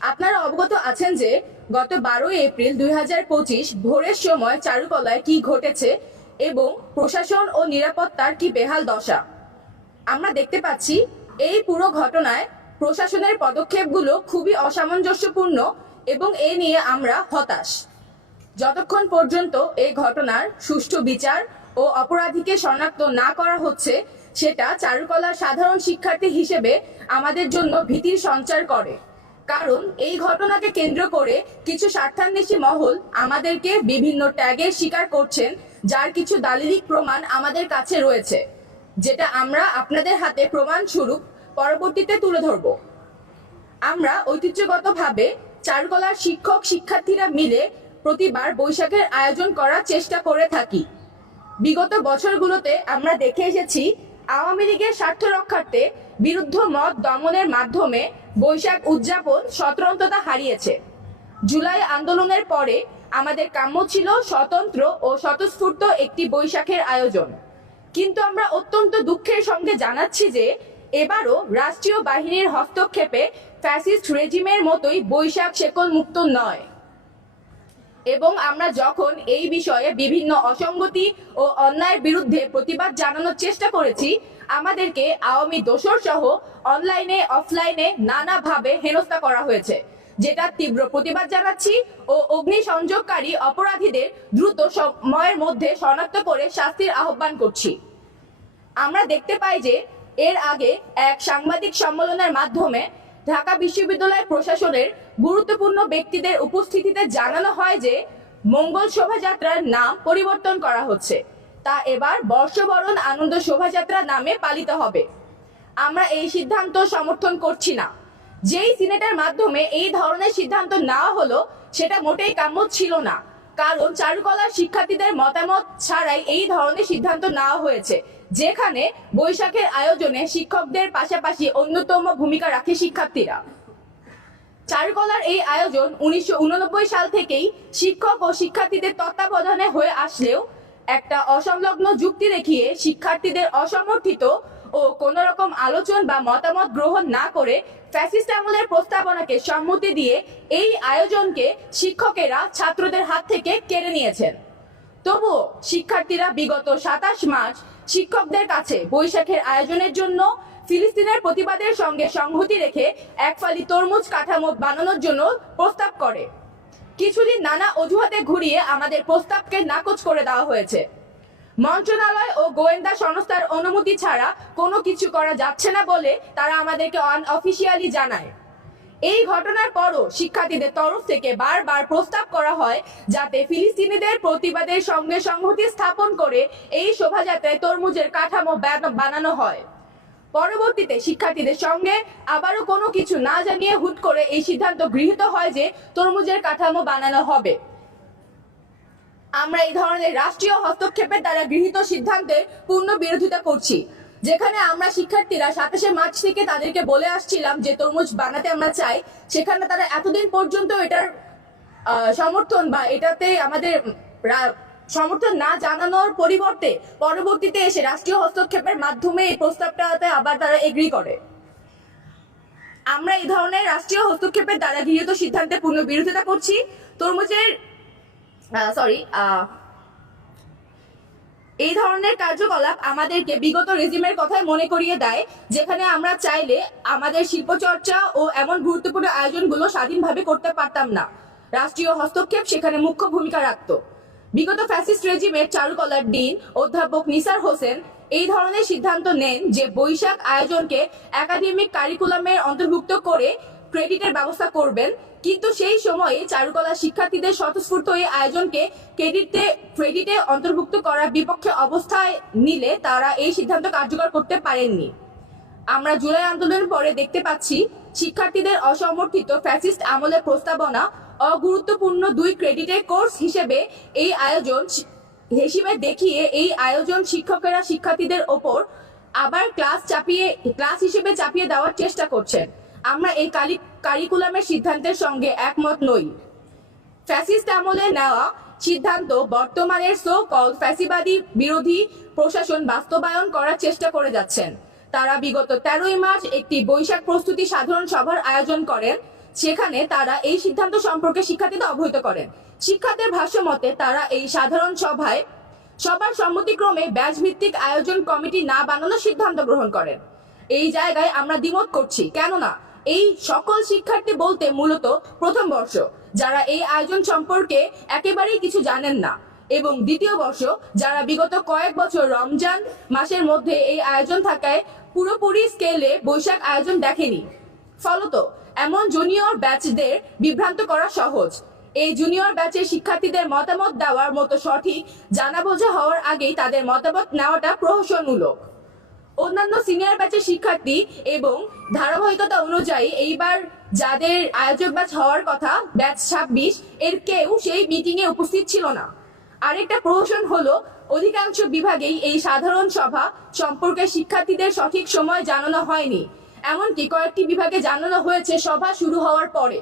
আপনারা অবগত আছেন যে গত বারোই এপ্রিল দুই হাজার পঁচিশ ভোরের সময় চারুকলায় কি ঘটেছে এবং প্রশাসন ও নিরাপত্তার কি বেহাল দশা? আমরা দেখতে পাচ্ছি এই পুরো ঘটনায় প্রশাসনের পদক্ষেপগুলো খুবই অসামঞ্জস্যপূর্ণ এবং এ নিয়ে আমরা হতাশ। যতক্ষণ পর্যন্ত এই ঘটনার সুষ্ঠু বিচার ও অপরাধীকে শনাক্ত না করা হচ্ছে, সেটা চারুকলার সাধারণ শিক্ষার্থী হিসেবে আমাদের জন্য ভীতির সঞ্চার করে। কারণ এই ঘটনাকে কেন্দ্র করে কিছু স্বার্থান্বেষী মহল আমাদেরকে বিভিন্ন ট্যাগের শিকার করছেন, যার কিছু দালিলিক প্রমাণ আমাদের কাছে রয়েছে, যেটা আমরা আপনাদের হাতে প্রমাণ স্বরূপ পরবর্তীতে তুলে ধরব। আমরা ঐতিহ্যগতভাবে চারকলার শিক্ষক শিক্ষার্থীরা মিলে প্রতিবার বৈশাখের আয়োজন করার চেষ্টা করে থাকি। বিগত বছরগুলোতে আমরা দেখে এসেছি, আওয়ামী লীগের স্বার্থ রক্ষার্থে বিরুদ্ধ মত দমনের মাধ্যমে বৈশাখ উদযাপন স্বতন্ত্রতা হারিয়েছে। জুলাই আন্দোলনের পরে আমাদের কাম্য ছিল স্বতন্ত্র ও স্বতঃস্ফূর্ত একটি বৈশাখের আয়োজন। কিন্তু আমরা অত্যন্ত দুঃখের সঙ্গে জানাচ্ছি যে, এবারও রাষ্ট্রীয় বাহিনীর হস্তক্ষেপে ফ্যাসিস্ট রেজিমের মতোই বৈশাখ শেকল মুক্ত নয়। এবং আমরা যখন এই বিষয়ে বিভিন্ন অসঙ্গতি ও অন্যায়ের বিরুদ্ধে প্রতিবাদ জানানোর চেষ্টা করেছি আমাদেরকে আওয়ামী দোসর সহ অনলাইনে অফলাইনে নানাভাবে হেনস্থা করা হয়েছে। যেটা তীব্র প্রতিবাদ জানাচ্ছি ও অগ্নি সংযোগকারী অপরাধীদের দ্রুত সময়ের মধ্যে শনাক্ত করে শাস্তির আহ্বান করছি। আমরা দেখতে পাই যে এর আগে এক সাংবাদিক সম্মেলনের মাধ্যমে ঢাকা বিশ্ববিদ্যালয় প্রশাসনের গুরুত্বপূর্ণ ব্যক্তিদের উপস্থিতিতে জানানো হয় যে মঙ্গল শোভাযাত্রার নাম পরিবর্তন করা হচ্ছে। তা এবার বর্ষবরণ আনন্দ শোভাযাত্রা নামে পালিত হবে। আমরা এই সিদ্ধান্ত সমর্থন করছি না। যেই সিনেটের মাধ্যমে এই ধরনের সিদ্ধান্ত নেওয়া হলো, সেটা মোটেই কাম্য ছিল না। কারণ চারুকলার শিক্ষার্থীদের মতামত ছাড়াই এই ধরনের সিদ্ধান্ত নেওয়া হয়েছে, যেখানে বৈশাখের আয়োজনে শিক্ষকদের পাশাপাশি অন্যতম ভূমিকা রাখে শিক্ষার্থীরা। চারুকলার এই আয়োজন উনিশশো উননব্বই সাল থেকেই শিক্ষক ও শিক্ষার্থীদের তত্ত্বাবধানে হয়ে আসলেও একটা অসংলগ্ন যুক্তি দেখিয়ে শিক্ষার্থীদের অসমর্থিত ও কোন রকম আলোচন বা মতামত গ্রহণ না করে ফ্যাসিস্ট আমলের প্রস্তাবনাকে সম্মতি দিয়ে এই আয়োজনকে শিক্ষকেরা ছাত্রদের হাত থেকে কেড়ে নিয়েছেন। তবুও শিক্ষার্থীরা বিগত সাতাশ মার্চ শিক্ষকদের কাছে বৈশাখের আয়োজনের জন্য ফিলিস্তিনের প্রতিবাদের সঙ্গে সংহতি রেখে এক ফালি তরমুজ কাঠামো বানানোর জন্য প্রস্তাব করে। কিছুদিন নানা অজুহাতে ঘুরিয়ে আমাদের প্রস্তাবকে নাকচ করে দেওয়া হয়েছে। মন্ত্রণালয় ও গোয়েন্দা সংস্থার অনুমতি ছাড়া কোনো কিছু করা যাচ্ছে না বলে তারা আমাদেরকে অফিসিয়ালি জানায়। এই ঘটনার পরও শিক্ষার্থীদের তরফ থেকে বারবার প্রস্তাব করা হয় যাতে ফিলিস্তিনিদের প্রতিবাদের সঙ্গে সংহতি স্থাপন করে এই শোভাযাত্রায় তরমুজের কাঠামো বানানো হয়। পরবর্তীতে শিক্ষার্থীদের সঙ্গে আবারও কোনো কিছু না জানিয়ে হুট করে এই সিদ্ধান্ত গৃহীত হয় যে তরমুজের কাঠামো বানানো হবে। আমরা এই ধরনের রাষ্ট্রীয় হস্তক্ষেপের দ্বারা গৃহীত সিদ্ধান্তের পূর্ণ বিরোধিতা করছি। যেখানে আমরা শিক্ষার্থীরা সাতাশে মার্চ থেকে তাদেরকে বলে আসছিলাম যে তরমুজ বানাতে আমরা চাই, সেখানে তারা এতদিন পর্যন্ত এটার সমর্থন বা এটাতে আমাদের সমর্থন না জানানোর পরিবর্তে পরবর্তীতে এসে রাষ্ট্রীয় হস্তক্ষেপের মাধ্যমে এই প্রস্তাবটাতে আবার তারা এগ্রি করে। আমরা এই ধরনের রাষ্ট্রীয় হস্তক্ষেপের দ্বারা গৃহীত সিদ্ধান্তে পূর্ণ বিরোধিতা করছি। তরমুজের সরি এই ধরনের কার্যকলাপ আমাদেরকে বিগত রেজিমের কথাই মনে করিয়ে দেয়, যেখানে আমরা চাইলে আমাদের শিল্পচর্চা ও এমন গুরুত্বপূর্ণ আয়োজনগুলো স্বাধীনভাবে করতে পারতাম না। রাষ্ট্রীয় হস্তক্ষেপ সেখানে মুখ্য ভূমিকা রাখত। বিগত ফ্যাসিস্ট রেজিমের চারুকলার ডিন অধ্যাপক নিসার হোসেন এই ধরনের সিদ্ধান্ত নেন যে বৈশাখ আয়োজনকে একাডেমিক কারিকুলামের অন্তর্ভুক্ত করে ক্রেডিটের ব্যবস্থা করবেন। কিন্তু সেই সময়ে চারুকলা শিক্ষার্থীদের স্বতঃস্ফূর্ত এই আয়োজনকে ক্রেডিটে ক্রেডিটে অন্তর্ভুক্ত করার বিপক্ষে অবস্থায় নিলে তারা এই সিদ্ধান্ত কার্যকর করতে পারেননি। আমরা জুলাই আন্দোলনের পরে দেখতে পাচ্ছি, শিক্ষার্থীদের অসমর্থিত ফ্যাসিস্ট আমলের প্রস্তাবনা অগুরুত্বপূর্ণ দুই ক্রেডিটের কোর্স হিসেবে এই আয়োজন হিসেবে দেখিয়ে এই আয়োজন শিক্ষকেরা শিক্ষার্থীদের ওপর আবার ক্লাস চাপিয়ে ক্লাস হিসেবে চাপিয়ে দেওয়ার চেষ্টা করছেন। আমরা এই কালি- কারিকুলামের সিদ্ধান্তের সঙ্গে একমত নই। ফ্যাসিস্ট আমলে নেওয়া সিদ্ধান্ত বর্তমানের সো কল ফ্যাসিবাদী বিরোধী প্রশাসন বাস্তবায়ন করার চেষ্টা করে যাচ্ছেন। তারা বিগত তেরোই মার্চ একটি বৈশাখ প্রস্তুতি সাধারণ সভার আয়োজন করেন। সেখানে তারা এই সিদ্ধান্ত সম্পর্কে শিক্ষার্থীদের অবহিত করেন। শিক্ষার্থীর ভাষ্য মতে, তারা এই সাধারণ সভায় সবার সম্মতিক্রমে ব্যাচ ভিত্তিক আয়োজন কমিটি না বানানোর সিদ্ধান্ত গ্রহণ করেন। এই জায়গায় আমরা দ্বিমত করছি। কেননা, এই সকল শিক্ষার্থী বলতে মূলত প্রথম বর্ষ, যারা এই আয়োজন সম্পর্কে একেবারেই কিছু জানেন না। এবং দ্বিতীয় বর্ষ, যারা বিগত কয়েক বছর রমজান মাসের মধ্যে এই আয়োজন থাকায় পুরোপুরি স্কেলে বৈশাখ আয়োজন দেখেনি। ফলত এমন জুনিয়র ব্যাচদের বিভ্রান্ত করা সহজ। এই জুনিয়র ব্যাচের শিক্ষার্থীদের মতামত দেওয়ার মতো সঠিক জানা বোঝা হওয়ার আগেই তাদের মতামত নেওয়াটা প্রহসনমূলক। অন্যান্য সিনিয়র ব্যাচের শিক্ষার্থী এবং ধারাবাহিকতা অনুযায়ী এইবার যাদের আয়োজক ব্যাচ হওয়ার কথা ব্যাচ ছাব্বিশ, এর কেউ সেই মিটিং এ উপস্থিত ছিল না। আরেকটা প্রহসন হলো, অধিকাংশ বিভাগেই এই সাধারণ সভা সম্পর্কে শিক্ষার্থীদের সঠিক সময় জানানো হয়নি। এমনকি কয়েকটি বিভাগে জানানো হয়েছে, সভা শুরু হওয়ার পরে।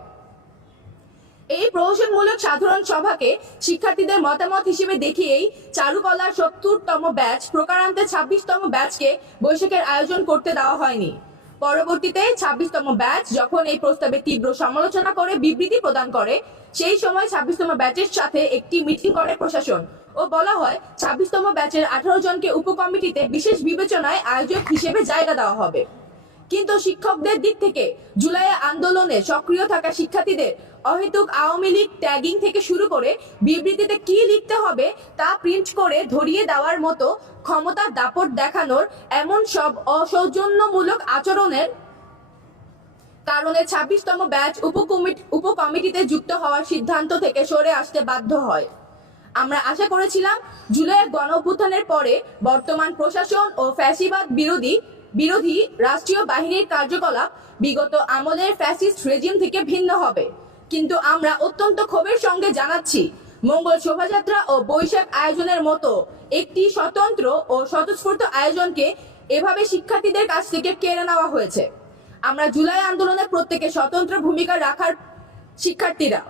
এই প্রহসনমূলক সাধারণ সভাকে শিক্ষার্থীদের মতামত হিসেবে দেখিয়েই চারুকলার সত্তরতম ব্যাচ প্রকারান্তে ছাব্বিশতম ব্যাচকে বৈশাখের আয়োজন করতে দেওয়া হয়নি। পরবর্তীতে ছাব্বিশতম ব্যাচ যখন এই প্রস্তাবে তীব্র সমালোচনা করে বিবৃতি প্রদান করে, সেই সময় ছাব্বিশতম ব্যাচের সাথে একটি মিটিং করে প্রশাসন ও বলা হয়, ছাব্বিশতম ব্যাচের আঠারো জনকে উপকমিটিতে বিশেষ বিবেচনায় আয়োজক হিসেবে জায়গা দেওয়া হবে। কিন্তু শিক্ষকদের দিক থেকে জুলাই আন্দোলনে সক্রিয় থাকা শিক্ষার্থীদের অহেতুক আওয়ামী লীগ ট্যাগিং থেকে শুরু করে বিবৃতিতে কি লিখতে হবে তা প্রিন্ট করে ধরিয়ে দেওয়ার মতো ক্ষমতার দাপট দেখানোর এমন সব অসৌজন্যমূলক আচরণের কারণে ছাব্বিশতম ব্যাচ উপকমিটি উপকমিটিতে যুক্ত হওয়ার সিদ্ধান্ত থেকে সরে আসতে বাধ্য হয়। আমরা আশা করেছিলাম জুলাইয়ের গণ অভ্যুত্থানের পরে বর্তমান প্রশাসন ও ফ্যাসিবাদ বিরোধী বিরোধী রাষ্ট্রীয় বাহিনীর কার্যকলাপ বিগত আমলের ফ্যাসিস্ট রেজিম থেকে ভিন্ন হবে। কিন্তু আমরা অত্যন্ত ক্ষোভের সঙ্গে জানাচ্ছি, মঙ্গল শোভাযাত্রা ও বৈশাখ আয়োজনের মতো একটি স্বতন্ত্র ও স্বতঃস্ফূর্ত আয়োজনকে এভাবে শিক্ষার্থীদের কাছ থেকে কেড়ে নেওয়া হয়েছে। আমরা জুলাই আন্দোলনে প্রত্যেকে স্বতন্ত্র ভূমিকা রাখার শিক্ষার্থীরা।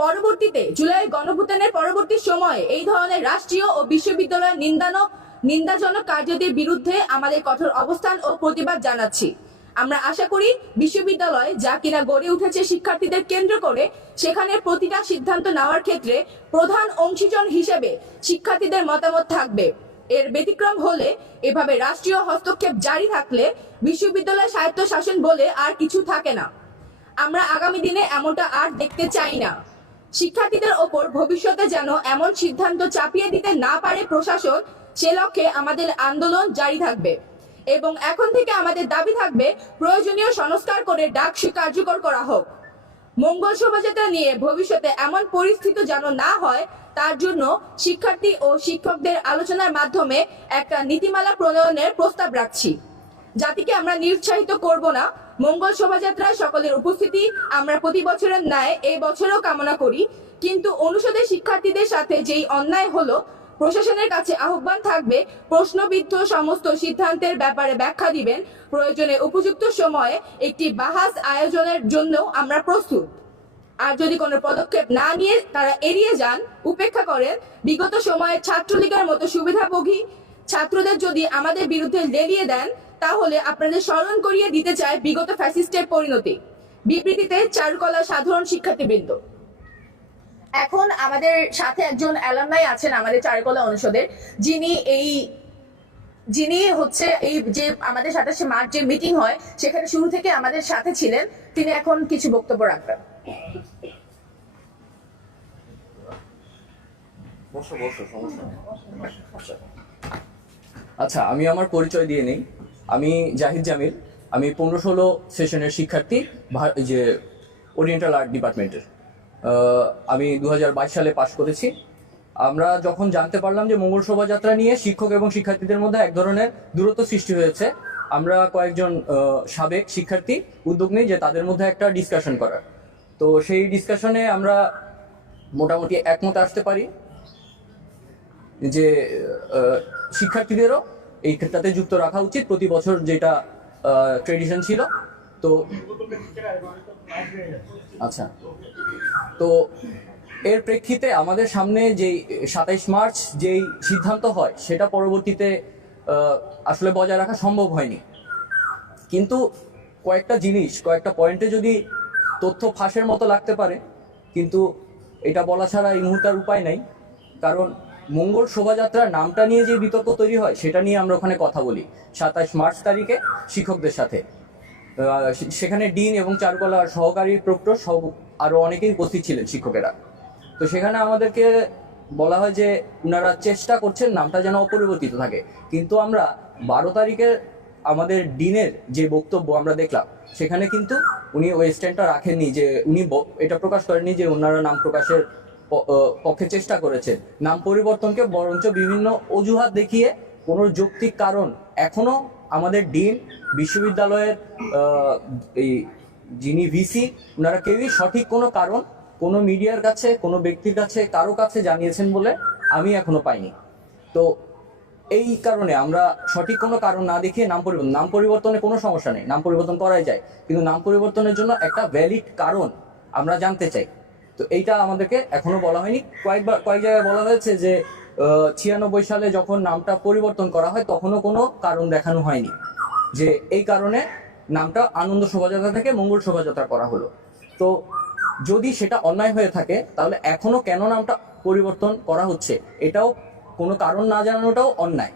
পরবর্তীতে জুলাই গণভুতানের পরবর্তী সময়ে এই ধরনের রাষ্ট্রীয় ও বিশ্ববিদ্যালয় নিন্দানো নিন্দাজনক কার্যদের বিরুদ্ধে আমাদের কঠোর অবস্থান ও প্রতিবাদ জানাচ্ছি। আমরা আশা করি বিশ্ববিদ্যালয় যা কিনা গড়ে উঠেছে শিক্ষার্থীদের কেন্দ্র করে, সেখানে প্রতিটা সিদ্ধান্ত নেওয়ার ক্ষেত্রে প্রধান অংশীজন হিসেবে শিক্ষার্থীদের মতামত থাকবে। এর ব্যতিক্রম হলে এভাবে রাষ্ট্রীয় হস্তক্ষেপ জারি থাকলে বিশ্ববিদ্যালয় স্বায়ত্ত শাসন বলে আর কিছু থাকে না। আমরা আগামী দিনে এমনটা আর দেখতে চাই না। শিক্ষার্থীদের ওপর ভবিষ্যতে যেন এমন সিদ্ধান্ত চাপিয়ে দিতে না পারে প্রশাসন সে লক্ষ্যে আমাদের আন্দোলন জারি থাকবে এবং এখন থেকে আমাদের দাবি থাকবে, প্রয়োজনীয় সংস্কার করে ডাকসু কার্যকর করা হোক। মঙ্গল শোভাযাত্রা নিয়ে ভবিষ্যতে এমন পরিস্থিতি যেন না হয়, তার জন্য শিক্ষার্থী ও শিক্ষকদের আলোচনার মাধ্যমে একটা নীতিমালা প্রণয়নের প্রস্তাব রাখছি। জাতিকে আমরা নিরুৎসাহিত করব না। মঙ্গল শোভাযাত্রায় সকলের উপস্থিতি আমরা প্রতি বছরের ন্যায় এই বছরও কামনা করি। কিন্তু অনুষদের শিক্ষার্থীদের সাথে যেই অন্যায় হলো প্রশাসনের কাছে আহ্বান থাকবে, প্রশ্নবিদ্ধ সমস্ত সিদ্ধান্তের ব্যাপারে ব্যাখ্যা দিবেন। প্রয়োজনে উপযুক্ত সময়ে একটি বাহাস আয়োজনের জন্য আমরা প্রস্তুত। আর যদি কোনো পদক্ষেপ না নিয়ে তারা এড়িয়ে যান, উপেক্ষা করেন, বিগত সময়ে ছাত্রলীগের মতো সুবিধাভোগী ছাত্রদের যদি আমাদের বিরুদ্ধে লেলিয়ে দেন, তাহলে আপনাদের স্মরণ করিয়ে দিতে চায় বিগত ফ্যাসিস্টের পরিণতি। বিবৃতিতে চারুকলা সাধারণ শিক্ষার্থীবৃন্দ। এখন আমাদের সাথে একজন অ্যালামনাই আছেন আমাদের চারুকলা অনুষদের। যিনি এই, যিনি হচ্ছে এই যে আমাদের সাতাশে মার্চ যে মিটিং হয়, সেখানে শুরু থেকে আমাদের সাথে ছিলেন। তিনি এখন কিছু বক্তব্য রাখবেন। আচ্ছা আমি আমার পরিচয় দিয়ে নেই। আমি জাহিদ জামিল। আমি পনেরো ষোলো সেশনের শিক্ষার্থী যে ওরিয়েন্টাল আর্ট ডিপার্টমেন্টের আমি দু হাজার বাইশ সালে পাশ করেছি। আমরা যখন জানতে পারলাম যে মঙ্গল শোভাযাত্রা নিয়ে শিক্ষক এবং শিক্ষার্থীদের মধ্যে এক ধরনের দূরত্ব সৃষ্টি হয়েছে, আমরা কয়েকজন সাবেক শিক্ষার্থী উদ্যোগ নিই যে তাদের মধ্যে একটা ডিসকাশন করার। তো সেই ডিসকাশনে আমরা মোটামুটি একমত আসতে পারি যে শিক্ষার্থীদেরও এই ক্ষেত্রটাতে যুক্ত রাখা উচিত। প্রতি বছর যেটা ট্রেডিশন ছিল তো আচ্ছা। তো এর প্রেক্ষিতে আমাদের সামনে যেই সাতাইশ মার্চ যেই সিদ্ধান্ত হয়, সেটা পরবর্তীতে আসলে বজায় রাখা সম্ভব হয়নি। কিন্তু কয়েকটা জিনিস, কয়েকটা পয়েন্টে যদি তথ্য ফাঁসের মতো লাগতে পারে, কিন্তু এটা বলা ছাড়া এই মুহূর্তে আর উপায় নাই। কারণ মঙ্গল শোভাযাত্রার নামটা নিয়ে যে বিতর্ক তৈরি হয়, সেটা নিয়ে আমরা ওখানে কথা বলি সাতাশ মার্চ তারিখে শিক্ষকদের সাথে। সেখানে ডিন এবং চারুকলার সহকারী প্রক্টর সব আরও অনেকেই উপস্থিত ছিলেন শিক্ষকেরা। তো সেখানে আমাদেরকে বলা হয় যে ওনারা চেষ্টা করছেন নামটা যেন অপরিবর্তিত থাকে। কিন্তু আমরা বারো তারিখে আমাদের ডিনের যে বক্তব্য আমরা দেখলাম, সেখানে কিন্তু উনি ওই স্ট্যান্ডটা রাখেননি যে উনি এটা প্রকাশ করেননি যে ওনারা নাম প্রকাশের পক্ষে চেষ্টা করেছেন। নাম পরিবর্তনকে বরঞ্চ বিভিন্ন অজুহাত দেখিয়ে কোনো যৌক্তিক কারণ এখনও আমাদের ডিন বিশ্ববিদ্যালয়ের এই যিনি ভিসি ওনারা কেউই সঠিক কোনো কারণ কোনো মিডিয়ার কাছে, কোনো ব্যক্তির কাছে, কারও কাছে জানিয়েছেন বলে আমি এখনও পাইনি। তো এই কারণে আমরা সঠিক কোনো কারণ না দেখিয়ে নাম পরিবর্তন, নাম পরিবর্তনে কোনো সমস্যা নেই, নাম পরিবর্তন করাই যায়। কিন্তু নাম পরিবর্তনের জন্য একটা ভ্যালিড কারণ আমরা জানতে চাই। তো এইটা আমাদেরকে এখনও বলা হয়নি। কয়েকবার, কয়েক জায়গায় বলা হয়েছে যে ছিয়ানব্বই সালে যখন নামটা পরিবর্তন করা হয়, তখনও কোনো কারণ দেখানো হয়নি যে এই কারণে নামটা আনন্দ শোভাযাত্রা থেকে মঙ্গল শোভাযাত্রা করা হলো। তো যদি সেটা অন্যায় হয়ে থাকে, তাহলে এখনও কেন নামটা পরিবর্তন করা হচ্ছে? এটাও কোনো কারণ না জানানোটাও অন্যায়।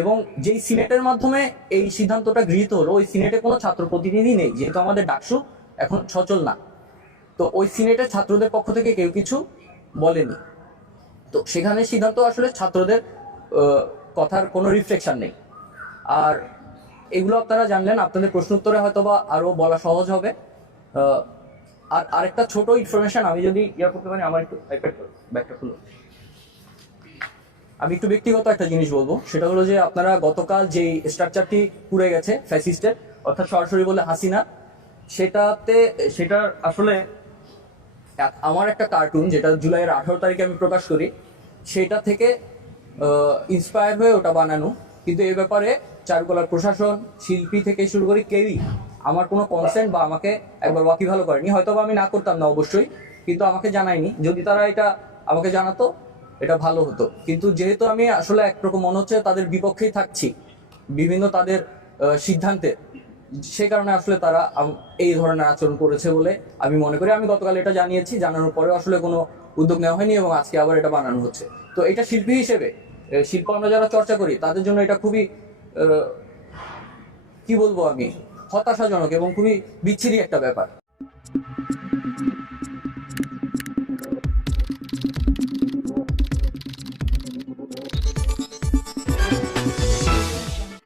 এবং যেই সিনেটের মাধ্যমে এই সিদ্ধান্তটা গৃহীত হলো, ওই সিনেটে কোনো ছাত্র প্রতিনিধি নেই, যেহেতু আমাদের ডাকসু এখন সচল না। তো ওই সিনেটের ছাত্রদের পক্ষ থেকে কেউ কিছু বলেনি। তো সেখানে সিদ্ধান্ত আসলে ছাত্রদের কথার কোনো রিফ্লেকশন নেই। আর এগুলো আপনারা জানলেন, আপনাদের প্রশ্ন উত্তরে হয়তো বা আরও বলা সহজ হবে। আর আরেকটা ছোট ইনফরমেশন আমি যদি ইয়া করতে পারি, আমার একটু ব্যাগটা খুলো। আমি একটু ব্যক্তিগত একটা জিনিস বলব, সেটা হলো যে আপনারা গতকাল যে স্ট্রাকচারটি পুড়ে গেছে ফ্যাসিস্টের অর্থাৎ সরাসরি বলে হাসিনা, সেটাতে, সেটার আসলে আমার একটা কার্টুন যেটা জুলাইয়ের আঠারো তারিখে আমি প্রকাশ করি, সেটা থেকে ইন্সপায়ার হয়ে ওটা বানানো। কিন্তু এ ব্যাপারে চারুকলার প্রশাসন, শিল্পী থেকে শুরু করে কেউই আমার কোনো কনসেন্ট বা আমাকে একবার ওয়াকি ভালো করেনি। হয়তো আমি না করতাম না, অবশ্যই, কিন্তু আমাকে জানায়নি। যদি তারা এটা আমাকে জানাতো, এটা ভালো হতো। কিন্তু যেহেতু আমি আসলে একরকম মনে হচ্ছে তাদের বিপক্ষেই থাকছি, বিভিন্ন তাদের সিদ্ধান্তে সে কারণে আসলে তারা এই ধরনের আচরণ করেছে বলে আমি মনে করি। আমি গতকাল এটা জানিয়েছি, জানানোর পরেও আসলে কোনো উদ্যোগ নেওয়া হয়নি এবং আজকে আবার এটা বানানো হচ্ছে। তো এটা শিল্পী হিসেবে শিল্প আমরা যারা চর্চা করি, তাদের জন্য এটা খুবই কি বলব আমি? হতাশাজনক এবং খুবই বিচ্ছিরি একটা ব্যাপার।